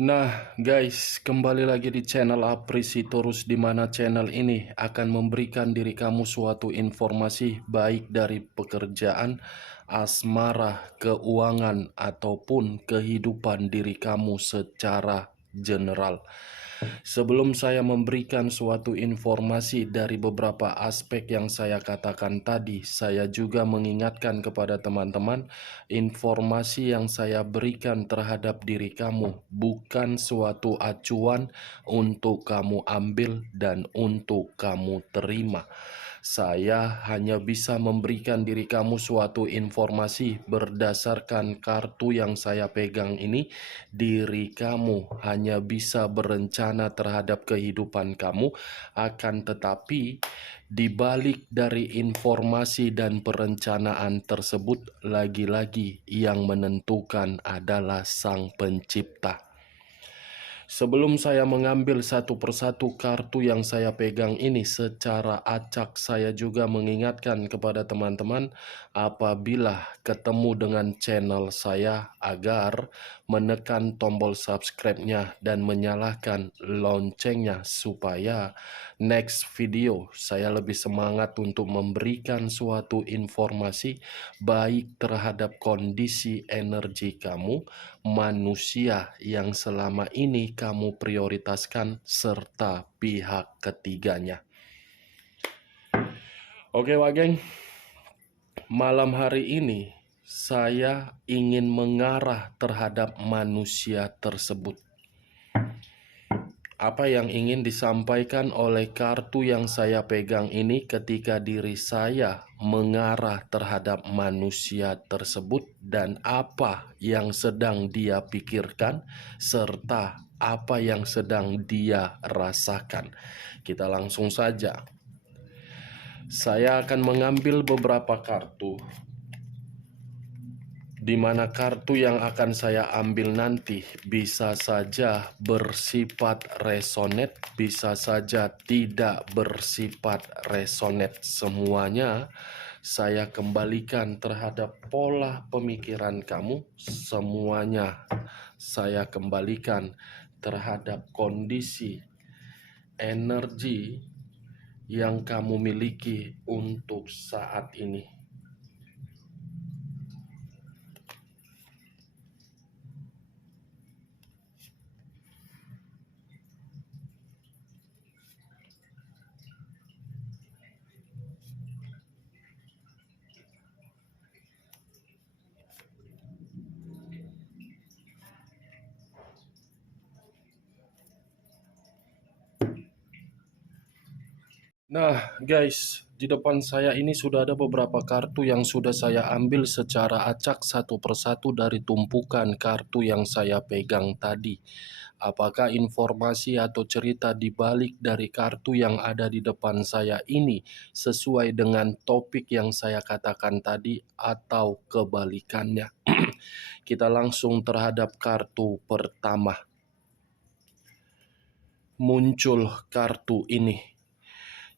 Nah, guys, kembali lagi di channel Aprisi Terus, di mana channel ini akan memberikan diri kamu suatu informasi baik dari pekerjaan, asmara, keuangan, ataupun kehidupan diri kamu secara general. Sebelum saya memberikan suatu informasi dari beberapa aspek yang saya katakan tadi, saya juga mengingatkan kepada teman-teman, informasi yang saya berikan terhadap diri kamu bukan suatu acuan untuk kamu ambil dan untuk kamu terima. Saya hanya bisa memberikan diri kamu suatu informasi berdasarkan kartu yang saya pegang ini. Diri kamu hanya bisa berencana terhadap kehidupan kamu, akan tetapi di balik dari informasi dan perencanaan tersebut, lagi-lagi yang menentukan adalah Sang Pencipta. Sebelum saya mengambil satu persatu kartu yang saya pegang ini secara acak, saya juga mengingatkan kepada teman-teman apabila ketemu dengan channel saya agar menekan tombol subscribe-nya dan menyalakan loncengnya supaya next video saya lebih semangat untuk memberikan suatu informasi baik terhadap kondisi energi kamu, manusia yang selama ini kamu prioritaskan, serta pihak ketiganya. Oke, Wak Geng, malam hari ini saya ingin mengarah terhadap manusia tersebut. Apa yang ingin disampaikan oleh kartu yang saya pegang ini ketika diri saya mengarah terhadap manusia tersebut, dan apa yang sedang dia pikirkan serta apa yang sedang dia rasakan. Kita langsung saja. Saya akan mengambil beberapa kartu, di mana kartu yang akan saya ambil nanti bisa saja bersifat resonate, bisa saja tidak bersifat resonate. Semuanya saya kembalikan terhadap pola pemikiran kamu, semuanya saya kembalikan terhadap kondisi energi yang kamu miliki untuk saat ini. Nah, guys, di depan saya ini sudah ada beberapa kartu yang sudah saya ambil secara acak satu persatu dari tumpukan kartu yang saya pegang tadi. Apakah informasi atau cerita di balik dari kartu yang ada di depan saya ini sesuai dengan topik yang saya katakan tadi atau kebalikannya? Kita langsung terhadap kartu pertama. Muncul kartu ini.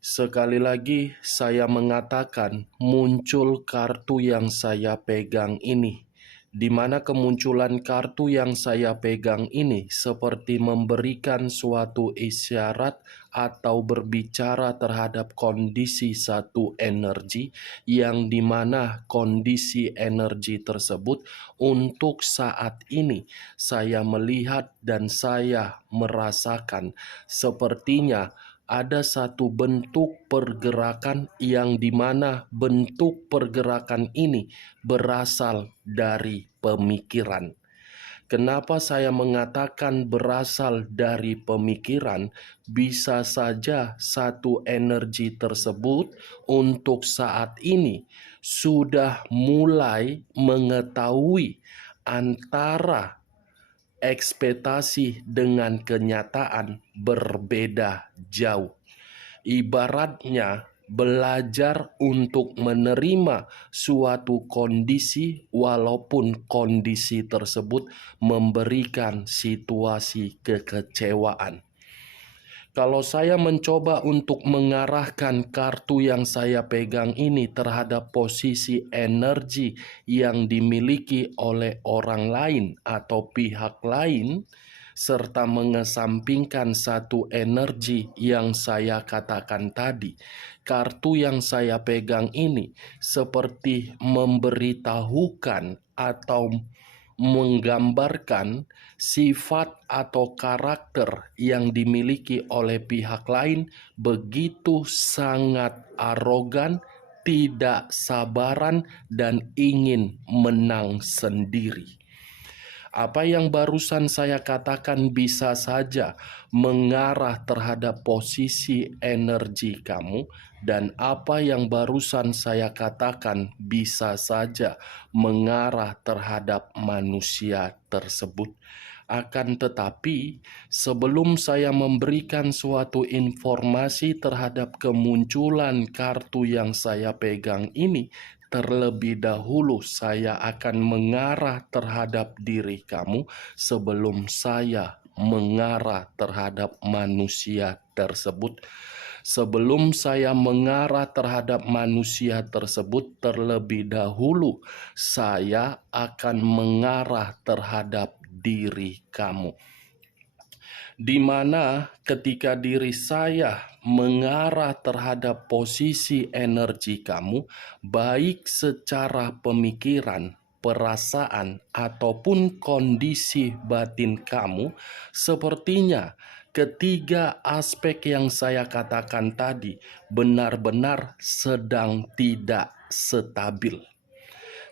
Sekali lagi saya mengatakan muncul kartu yang saya pegang ini, di mana kemunculan kartu yang saya pegang ini seperti memberikan suatu isyarat atau berbicara terhadap kondisi satu energi, yang dimana kondisi energi tersebut untuk saat ini saya melihat dan saya merasakan sepertinya ada satu bentuk pergerakan yang dimana bentuk pergerakan ini berasal dari pemikiran. Kenapa saya mengatakan berasal dari pemikiran? Bisa saja satu energi tersebut untuk saat ini sudah mulai mengetahui antara ekspektasi dengan kenyataan berbeda jauh. Ibaratnya belajar untuk menerima suatu kondisi walaupun kondisi tersebut memberikan situasi kekecewaan. Kalau saya mencoba untuk mengarahkan kartu yang saya pegang ini terhadap posisi energi yang dimiliki oleh orang lain atau pihak lain, serta mengesampingkan satu energi yang saya katakan tadi. Kartu yang saya pegang ini seperti memberitahukan atau menggambarkan sifat atau karakter yang dimiliki oleh pihak lain begitu sangat arogan, tidak sabaran, dan ingin menang sendiri. Apa yang barusan saya katakan bisa saja mengarah terhadap posisi energi kamu, dan apa yang barusan saya katakan bisa saja mengarah terhadap manusia tersebut. Akan tetapi, sebelum saya memberikan suatu informasi terhadap kemunculan kartu yang saya pegang ini, terlebih dahulu saya akan mengarah terhadap diri kamu sebelum saya mengarah terhadap manusia tersebut. Sebelum saya mengarah terhadap manusia tersebut, terlebih dahulu saya akan mengarah terhadap diri kamu. Di mana ketika diri saya mengarah terhadap posisi energi kamu, baik secara pemikiran, perasaan, ataupun kondisi batin kamu, sepertinya ketiga aspek yang saya katakan tadi benar-benar sedang tidak stabil.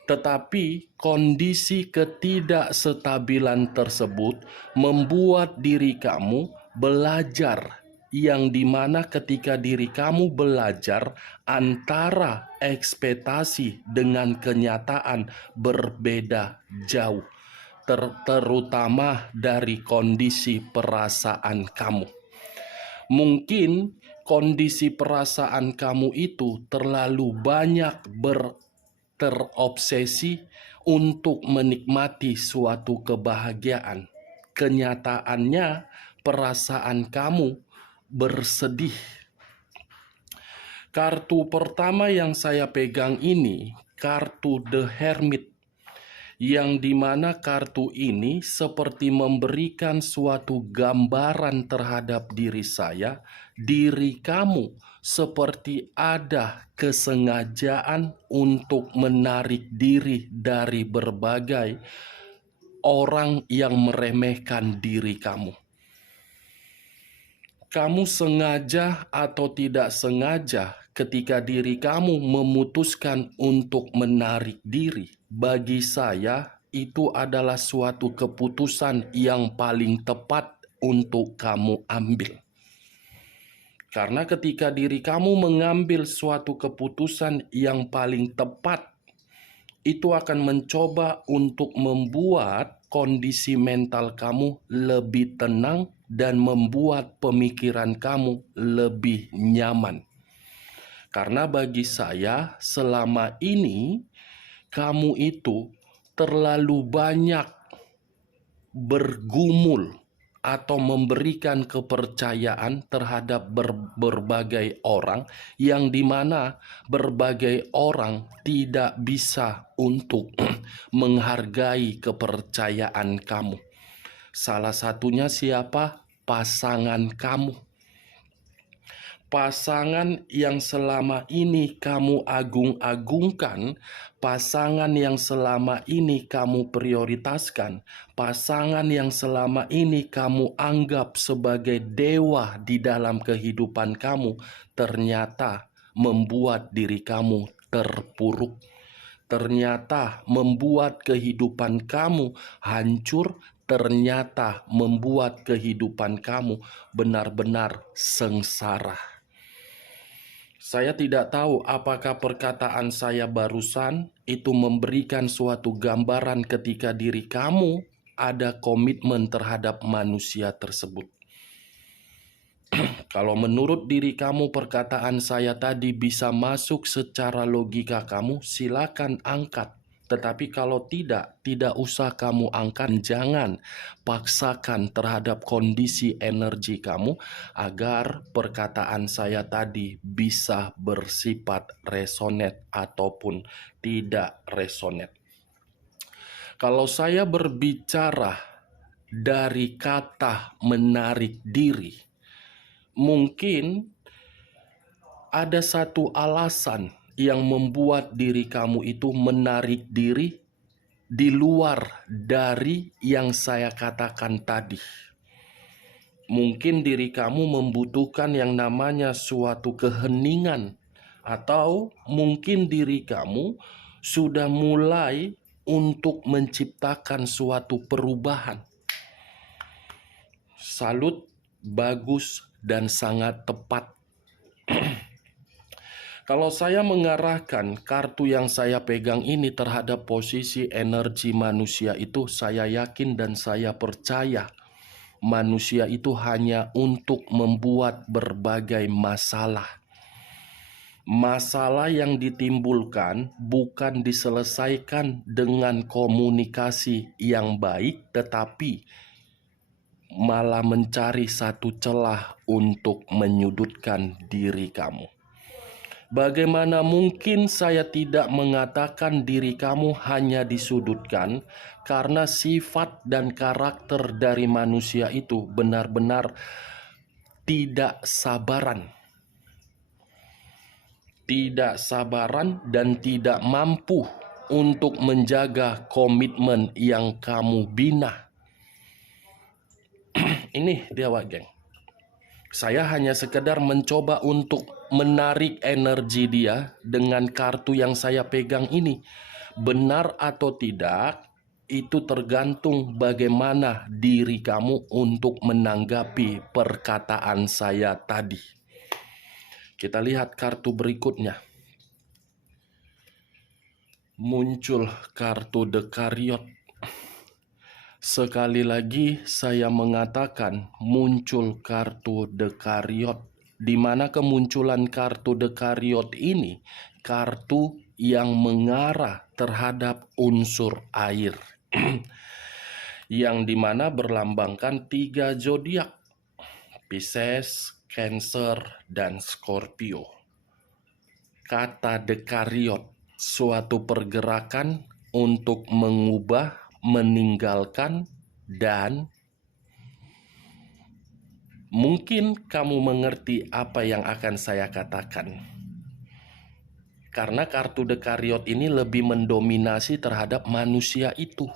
Tetapi kondisi ketidakstabilan tersebut membuat diri kamu belajar, yang dimana ketika diri kamu belajar, antara ekspektasi dengan kenyataan berbeda jauh, terutama dari kondisi perasaan kamu. Mungkin kondisi perasaan kamu itu terlalu banyak terobsesi untuk menikmati suatu kebahagiaan. Kenyataannya, perasaan kamu bersedih. Kartu pertama yang saya pegang ini, kartu The Hermit, yang dimana kartu ini seperti memberikan suatu gambaran terhadap diri saya. Diri kamu seperti ada kesengajaan untuk menarik diri dari berbagai orang yang meremehkan diri kamu. Kamu sengaja atau tidak sengaja, ketika diri kamu memutuskan untuk menarik diri, bagi saya itu adalah suatu keputusan yang paling tepat untuk kamu ambil. Karena ketika diri kamu mengambil suatu keputusan yang paling tepat, itu akan mencoba untuk membuat kondisi mental kamu lebih tenang dan membuat pemikiran kamu lebih nyaman. Karena bagi saya, selama ini kamu itu terlalu banyak bergumul atau memberikan kepercayaan terhadap berbagai orang, yang dimana berbagai orang tidak bisa untuk menghargai kepercayaan kamu. Salah satunya siapa? Pasangan kamu. Pasangan yang selama ini kamu agung-agungkan, pasangan yang selama ini kamu prioritaskan, pasangan yang selama ini kamu anggap sebagai dewa di dalam kehidupan kamu, ternyata membuat diri kamu terpuruk. Ternyata membuat kehidupan kamu hancur, ternyata membuat kehidupan kamu benar-benar sengsara. Saya tidak tahu apakah perkataan saya barusan itu memberikan suatu gambaran ketika diri kamu ada komitmen terhadap manusia tersebut. Kalau menurut diri kamu perkataan saya tadi bisa masuk secara logika kamu, silakan angkat. Tetapi kalau tidak usah kamu angkat. Jangan paksakan terhadap kondisi energi kamu agar perkataan saya tadi bisa bersifat resonate ataupun tidak resonate. Kalau saya berbicara dari kata menarik diri. Mungkin ada satu alasan yang membuat diri kamu itu menarik diri di luar dari yang saya katakan tadi. Mungkin diri kamu membutuhkan yang namanya suatu keheningan, atau mungkin diri kamu sudah mulai untuk menciptakan suatu perubahan. Salut, bagus, dan sangat tepat. Kalau saya mengarahkan kartu yang saya pegang ini terhadap posisi energi manusia itu, saya yakin dan saya percaya manusia itu hanya untuk membuat berbagai masalah. Masalah yang ditimbulkan bukan diselesaikan dengan komunikasi yang baik, tetapi malah mencari satu celah untuk menyudutkan diri kamu. Bagaimana mungkin saya tidak mengatakan diri kamu hanya disudutkan, karena sifat dan karakter dari manusia itu benar-benar tidak sabaran. Tidak sabaran dan tidak mampu untuk menjaga komitmen yang kamu bina. Ini dia, Wak Geng. Saya hanya sekedar mencoba untuk menarik energi dia dengan kartu yang saya pegang ini. Benar atau tidak, itu tergantung bagaimana diri kamu untuk menanggapi perkataan saya tadi. Kita lihat kartu berikutnya. Muncul kartu The Chariot. Sekali lagi saya mengatakan muncul kartu The Chariot, di mana kemunculan kartu The Chariot ini kartu yang mengarah terhadap unsur air, yang dimana berlambangkan 3 zodiak: Pisces, Cancer, dan Scorpio. Kata The Chariot, suatu pergerakan untuk mengubah, meninggalkan, dan mungkin kamu mengerti apa yang akan saya katakan. Karena kartu The Chariot ini lebih mendominasi terhadap manusia itu.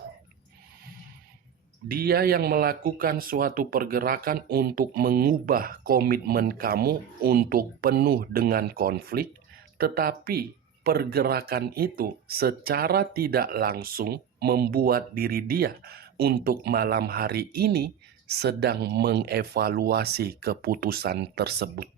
Dia yang melakukan suatu pergerakan untuk mengubah komitmen kamu untuk penuh dengan konflik, tetapi pergerakan itu secara tidak langsung membuat diri dia untuk malam hari ini sedang mengevaluasi keputusan tersebut.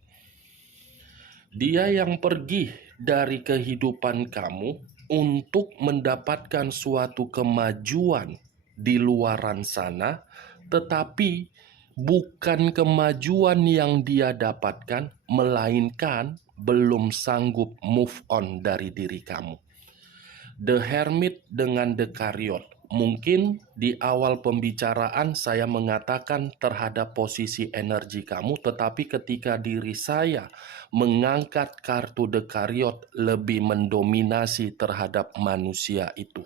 Dia yang pergi dari kehidupan kamu untuk mendapatkan suatu kemajuan di luaran sana, tetapi bukan kemajuan yang dia dapatkan, melainkan belum sanggup move on dari diri kamu. The Hermit dengan The Chariot. Mungkin di awal pembicaraan saya mengatakan terhadap posisi energi kamu, tetapi ketika diri saya mengangkat kartu The Chariot lebih mendominasi terhadap manusia itu.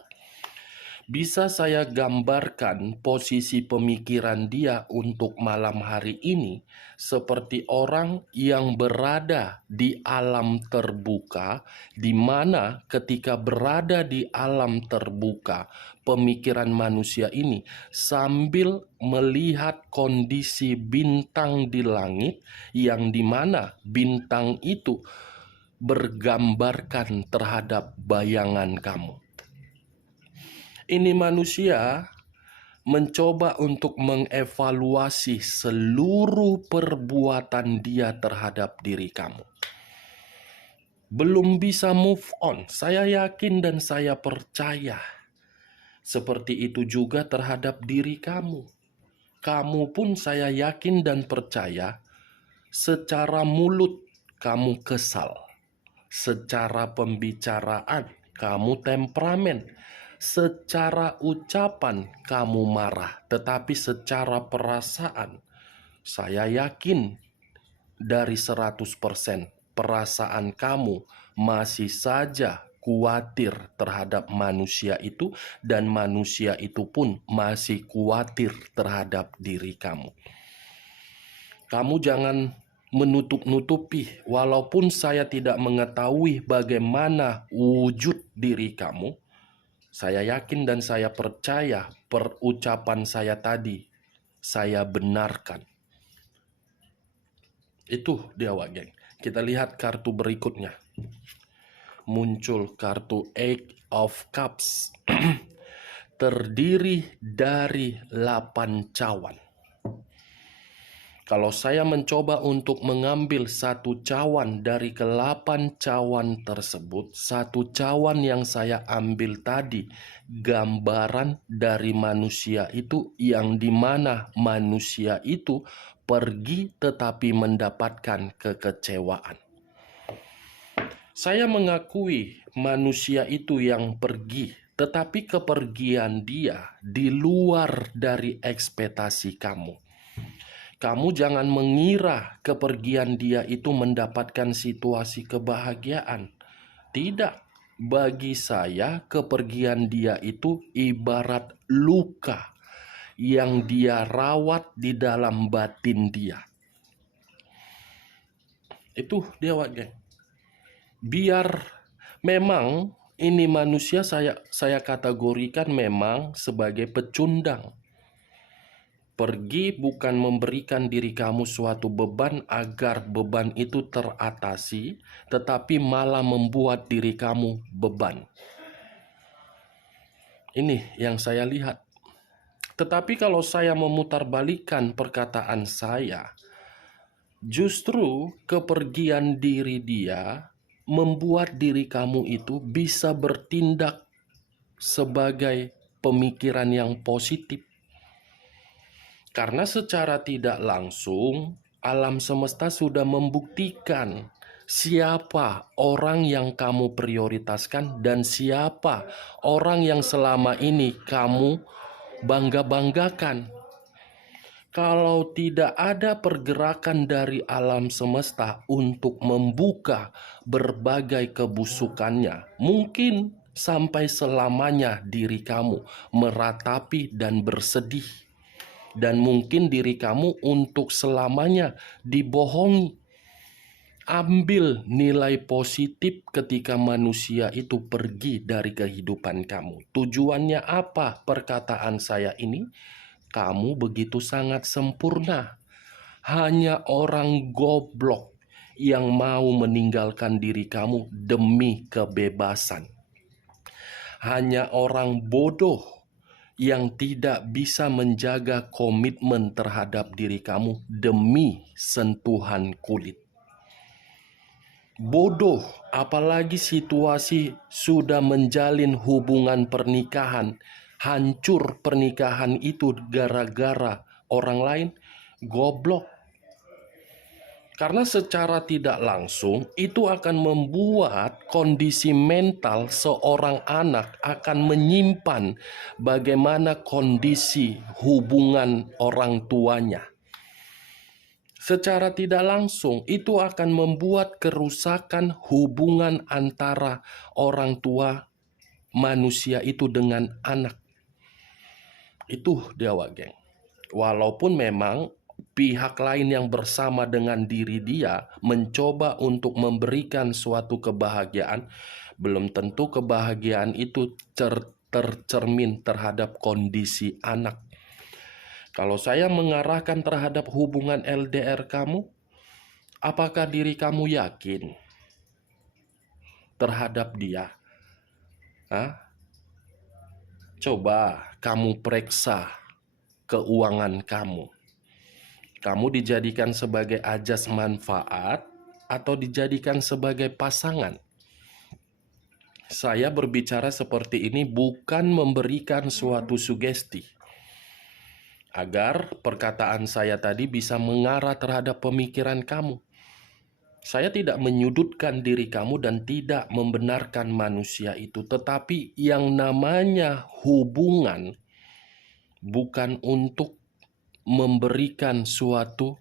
Bisa saya gambarkan posisi pemikiran dia untuk malam hari ini seperti orang yang berada di alam terbuka, di mana ketika berada di alam terbuka, pemikiran manusia ini sambil melihat kondisi bintang di langit, yang dimana bintang itu bergambarkan terhadap bayangan kamu. Ini manusia mencoba untuk mengevaluasi seluruh perbuatan dia terhadap diri kamu. Belum bisa move on, saya yakin dan saya percaya. Seperti itu juga terhadap diri kamu. Kamu pun saya yakin dan percaya, secara mulut kamu kesal, secara pembicaraan kamu temperamen, secara ucapan kamu marah, tetapi secara perasaan saya yakin dari 100% perasaan kamu masih saja khawatir terhadap manusia itu, dan manusia itu pun masih khawatir terhadap diri kamu. Kamu jangan menutup-nutupi, walaupun saya tidak mengetahui bagaimana wujud diri kamu. Saya yakin dan saya percaya perucapan saya tadi saya benarkan. Itu dia, Wak Geng. Kita lihat kartu berikutnya. Muncul kartu Eight of Cups. Terdiri dari 8 cawan. Kalau saya mencoba untuk mengambil satu cawan dari ke-8 cawan tersebut, satu cawan yang saya ambil tadi gambaran dari manusia itu, yang dimana manusia itu pergi tetapi mendapatkan kekecewaan. Saya mengakui manusia itu yang pergi, tetapi kepergian dia di luar dari ekspektasi kamu. Kamu jangan mengira kepergian dia itu mendapatkan situasi kebahagiaan. Tidak, bagi saya kepergian dia itu ibarat luka yang dia rawat di dalam batin dia. Itu dia, Wak Geng. Biar memang ini manusia saya kategorikan memang sebagai pecundang. Pergi bukan memberikan diri kamu suatu beban agar beban itu teratasi, tetapi malah membuat diri kamu beban. Ini yang saya lihat. Tetapi kalau saya memutarbalikkan perkataan saya, justru kepergian diri dia membuat diri kamu itu bisa bertindak sebagai pemikiran yang positif. Karena secara tidak langsung, alam semesta sudah membuktikan siapa orang yang kamu prioritaskan dan siapa orang yang selama ini kamu bangga-banggakan. Kalau tidak ada pergerakan dari alam semesta untuk membuka berbagai kebusukannya, mungkin sampai selamanya diri kamu meratapi dan bersedih. Dan mungkin diri kamu untuk selamanya dibohongi. Ambil nilai positif ketika manusia itu pergi dari kehidupan kamu. Tujuannya apa perkataan saya ini? Kamu begitu sangat sempurna. Hanya orang goblok yang mau meninggalkan diri kamu demi kebebasan. Hanya orang bodoh yang tidak bisa menjaga komitmen terhadap diri kamu demi sentuhan kulit. Bodoh, apalagi situasi sudah menjalin hubungan pernikahan, hancur pernikahan itu gara-gara orang lain, goblok. Karena secara tidak langsung itu akan membuat kondisi mental seorang anak akan menyimpan bagaimana kondisi hubungan orang tuanya. Secara tidak langsung itu akan membuat kerusakan hubungan antara orang tua manusia itu dengan anak. Itu dia, Wak Geng. Walaupun memang pihak lain yang bersama dengan diri dia mencoba untuk memberikan suatu kebahagiaan, belum tentu kebahagiaan itu tercermin terhadap kondisi anak. Kalau saya mengarahkan terhadap hubungan LDR kamu, apakah diri kamu yakin terhadap dia? Coba kamu periksa keuangan kamu. Kamu dijadikan sebagai ajas manfaat atau dijadikan sebagai pasangan? Saya berbicara seperti ini bukan memberikan suatu sugesti, agar perkataan saya tadi bisa mengarah terhadap pemikiran kamu. Saya tidak menyudutkan diri kamu dan tidak membenarkan manusia itu, tetapi yang namanya hubungan bukan untuk memberikan suatu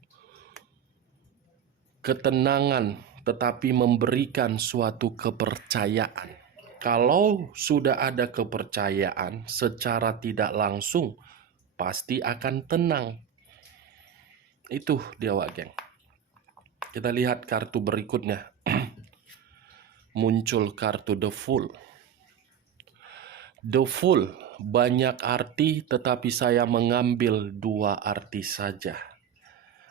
ketenangan, tetapi memberikan suatu kepercayaan. Kalau sudah ada kepercayaan secara tidak langsung, pasti akan tenang. Itu dia, Wak Geng. Kita lihat kartu berikutnya. Muncul kartu The Fool. The Fool banyak arti, tetapi saya mengambil 2 arti saja.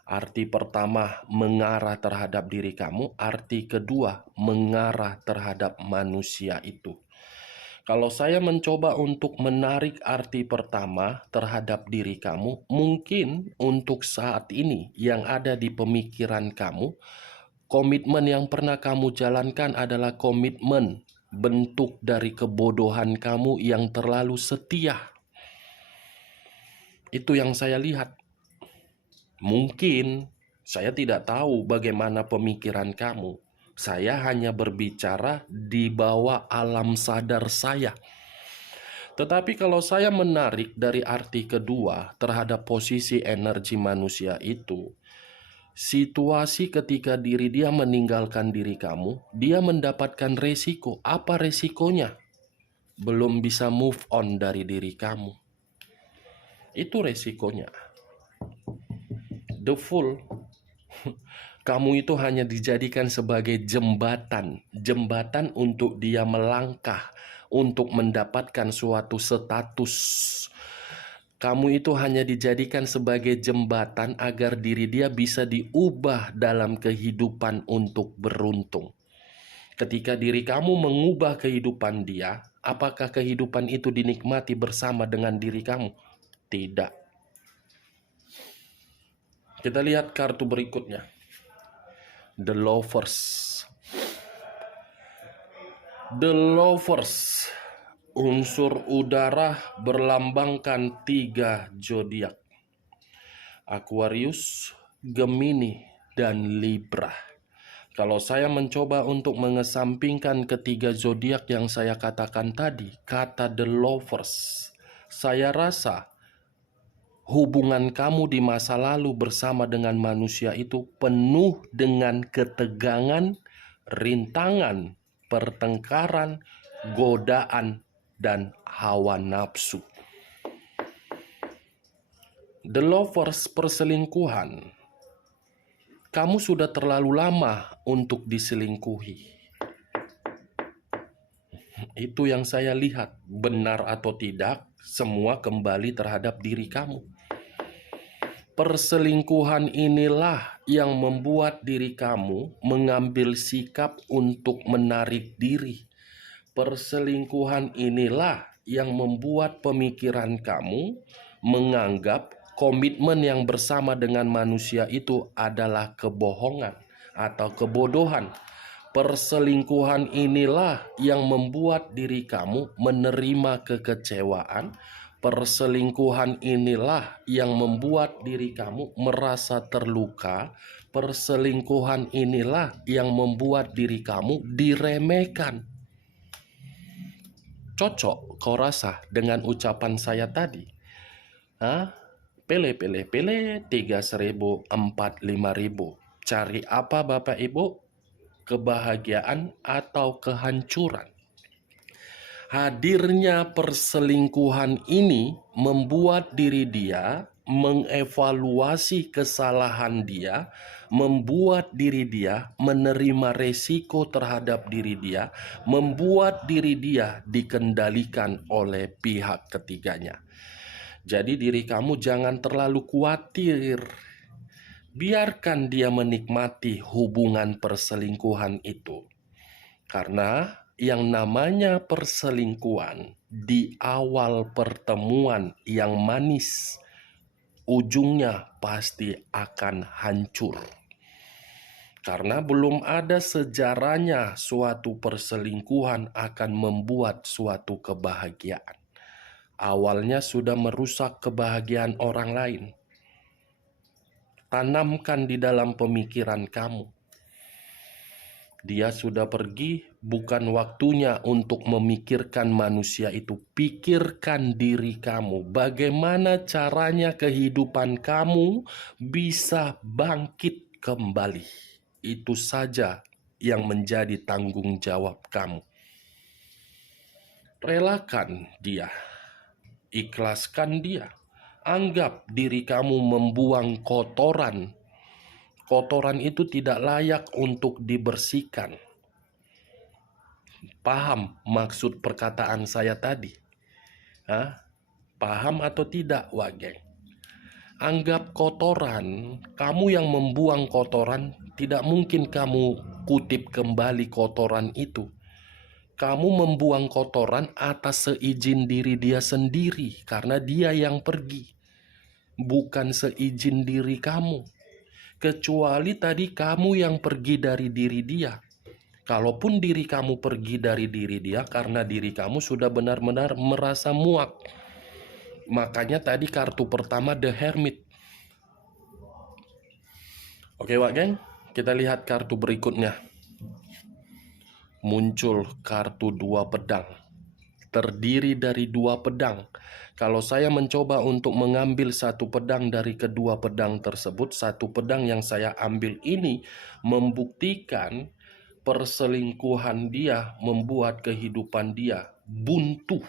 Arti pertama mengarah terhadap diri kamu, arti kedua mengarah terhadap manusia itu. Kalau saya mencoba untuk menarik arti pertama terhadap diri kamu, mungkin untuk saat ini yang ada di pemikiran kamu, komitmen yang pernah kamu jalankan adalah komitmen bentuk dari kebodohan kamu yang terlalu setia. Itu yang saya lihat. Mungkin saya tidak tahu bagaimana pemikiran kamu. Saya hanya berbicara di bawah alam sadar saya. Tetapi kalau saya menarik dari arti kedua terhadap posisi energi manusia itu, situasi ketika diri dia meninggalkan diri kamu, dia mendapatkan resiko. Apa resikonya? Belum bisa move on dari diri kamu. Itu resikonya. The Fool, kamu itu hanya dijadikan sebagai jembatan untuk dia melangkah, untuk mendapatkan suatu status. Kamu itu hanya dijadikan sebagai jembatan agar diri dia bisa diubah dalam kehidupan untuk beruntung. Ketika diri kamu mengubah kehidupan dia, apakah kehidupan itu dinikmati bersama dengan diri kamu? Tidak. Kita lihat kartu berikutnya. The Lovers. The Lovers, unsur udara berlambangkan 3 zodiak. Aquarius, Gemini, dan Libra. Kalau saya mencoba untuk mengesampingkan ketiga zodiak yang saya katakan tadi, kata The Lovers, saya rasa hubungan kamu di masa lalu bersama dengan manusia itu penuh dengan ketegangan, rintangan, pertengkaran, godaan, dan hawa nafsu. The Lovers, perselingkuhan. Kamu sudah terlalu lama untuk diselingkuhi. Itu yang saya lihat. Benar atau tidak, semua kembali terhadap diri kamu. Perselingkuhan inilah yang membuat diri kamu mengambil sikap untuk menarik diri. Perselingkuhan inilah yang membuat pemikiran kamu menganggap komitmen yang bersama dengan manusia itu adalah kebohongan atau kebodohan. Perselingkuhan inilah yang membuat diri kamu menerima kekecewaan. Perselingkuhan inilah yang membuat diri kamu merasa terluka. Perselingkuhan inilah yang membuat diri kamu diremehkan. Cocok kau rasa dengan ucapan saya tadi? Hah? Pele, 3.000, 4, 5.000. Cari apa Bapak Ibu? Kebahagiaan atau kehancuran? Hadirnya perselingkuhan ini membuat diri dia mengevaluasi kesalahan dia, membuat diri dia menerima resiko terhadap diri dia, membuat diri dia dikendalikan oleh pihak ketiganya. Jadi diri kamu jangan terlalu khawatir. Biarkan dia menikmati hubungan perselingkuhan itu. Karena yang namanya perselingkuhan di awal pertemuan yang manis, ujungnya pasti akan hancur. Karena belum ada sejarahnya suatu perselingkuhan akan membuat suatu kebahagiaan. Awalnya sudah merusak kebahagiaan orang lain. Tanamkan di dalam pemikiran kamu. Dia sudah pergi, bukan waktunya untuk memikirkan manusia itu. Pikirkan diri kamu. Bagaimana caranya kehidupan kamu bisa bangkit kembali. Itu saja yang menjadi tanggung jawab kamu. Relakan dia, ikhlaskan dia. Anggap diri kamu membuang kotoran. Kotoran itu tidak layak untuk dibersihkan. Paham maksud perkataan saya tadi? Hah? Paham atau tidak, Wak Geng? Anggap kotoran, kamu yang membuang kotoran, tidak mungkin kamu kutip kembali kotoran itu. Kamu membuang kotoran atas seizin diri dia sendiri, karena dia yang pergi, bukan seizin diri kamu. Kecuali tadi kamu yang pergi dari diri dia. Kalaupun diri kamu pergi dari diri dia karena diri kamu sudah benar-benar merasa muak. Makanya tadi kartu pertama The Hermit. Oke Wak Geng, kita lihat kartu berikutnya. Muncul kartu 2 pedang. Terdiri dari 2 pedang. Kalau saya mencoba untuk mengambil 1 pedang dari kedua pedang tersebut, 1 pedang yang saya ambil ini membuktikan perselingkuhan dia membuat kehidupan dia buntu,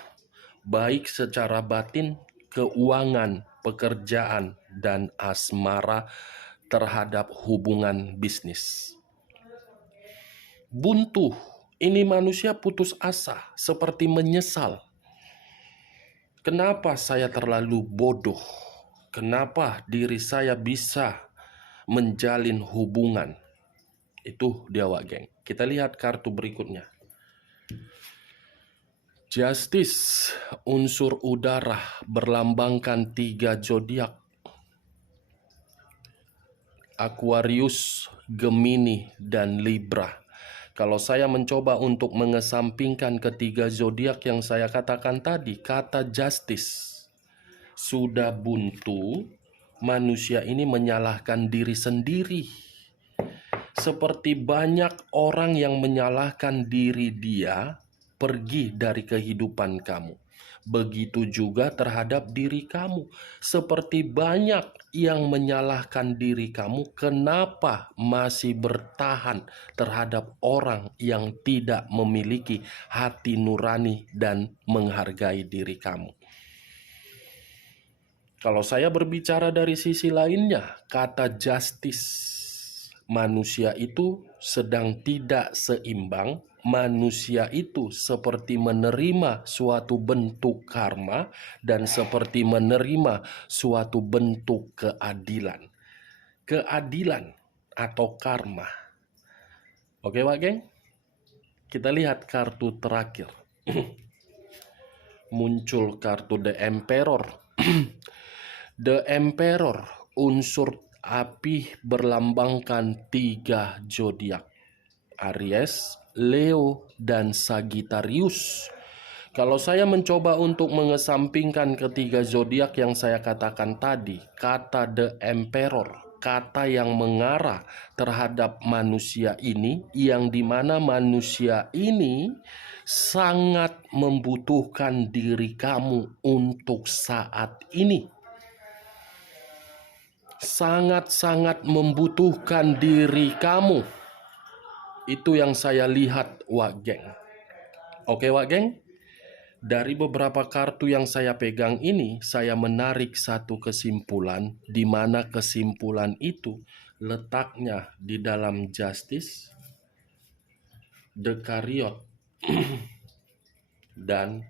baik secara batin, keuangan, pekerjaan, dan asmara terhadap hubungan bisnis. Buntu, ini manusia putus asa, seperti menyesal. Kenapa saya terlalu bodoh? Kenapa diri saya bisa menjalin hubungan? Itu dia Wak Geng. Kita lihat kartu berikutnya. Justice, unsur udara, berlambangkan 3 zodiak. Aquarius, Gemini, dan Libra. Kalau saya mencoba untuk mengesampingkan ketiga zodiak yang saya katakan tadi, kata justice sudah buntu, manusia ini menyalahkan diri sendiri. Seperti banyak orang yang menyalahkan diri dia pergi dari kehidupan kamu. Begitu juga terhadap diri kamu. Seperti banyak yang menyalahkan diri kamu, kenapa masih bertahan terhadap orang yang tidak memiliki hati nurani dan menghargai diri kamu. Kalau saya berbicara dari sisi lainnya, kata justice, manusia itu sedang tidak seimbang. Manusia itu seperti menerima suatu bentuk karma dan seperti menerima suatu bentuk keadilan. Keadilan atau karma. Oke Wak Geng? Kita lihat kartu terakhir. Muncul kartu The Emperor. The Emperor, unsur api, berlambangkan 3 zodiak. Aries, Leo, dan Sagittarius. Kalau saya mencoba untuk mengesampingkan ketiga zodiak yang saya katakan tadi, kata The Emperor, kata yang mengarah terhadap manusia ini, yang dimana manusia ini sangat membutuhkan diri kamu untuk saat ini. Sangat-sangat membutuhkan diri kamu. Itu yang saya lihat Wak Geng. Oke Wak Geng? Dari beberapa kartu yang saya pegang ini, saya menarik satu kesimpulan, di mana kesimpulan itu letaknya di dalam Justice, The Chariot, dan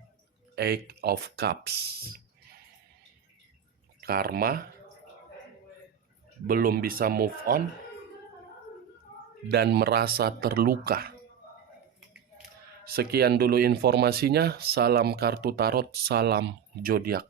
Eight of Cups. Karma, belum bisa move on, dan merasa terluka. Sekian dulu informasinya. Salam kartu tarot, salam zodiak.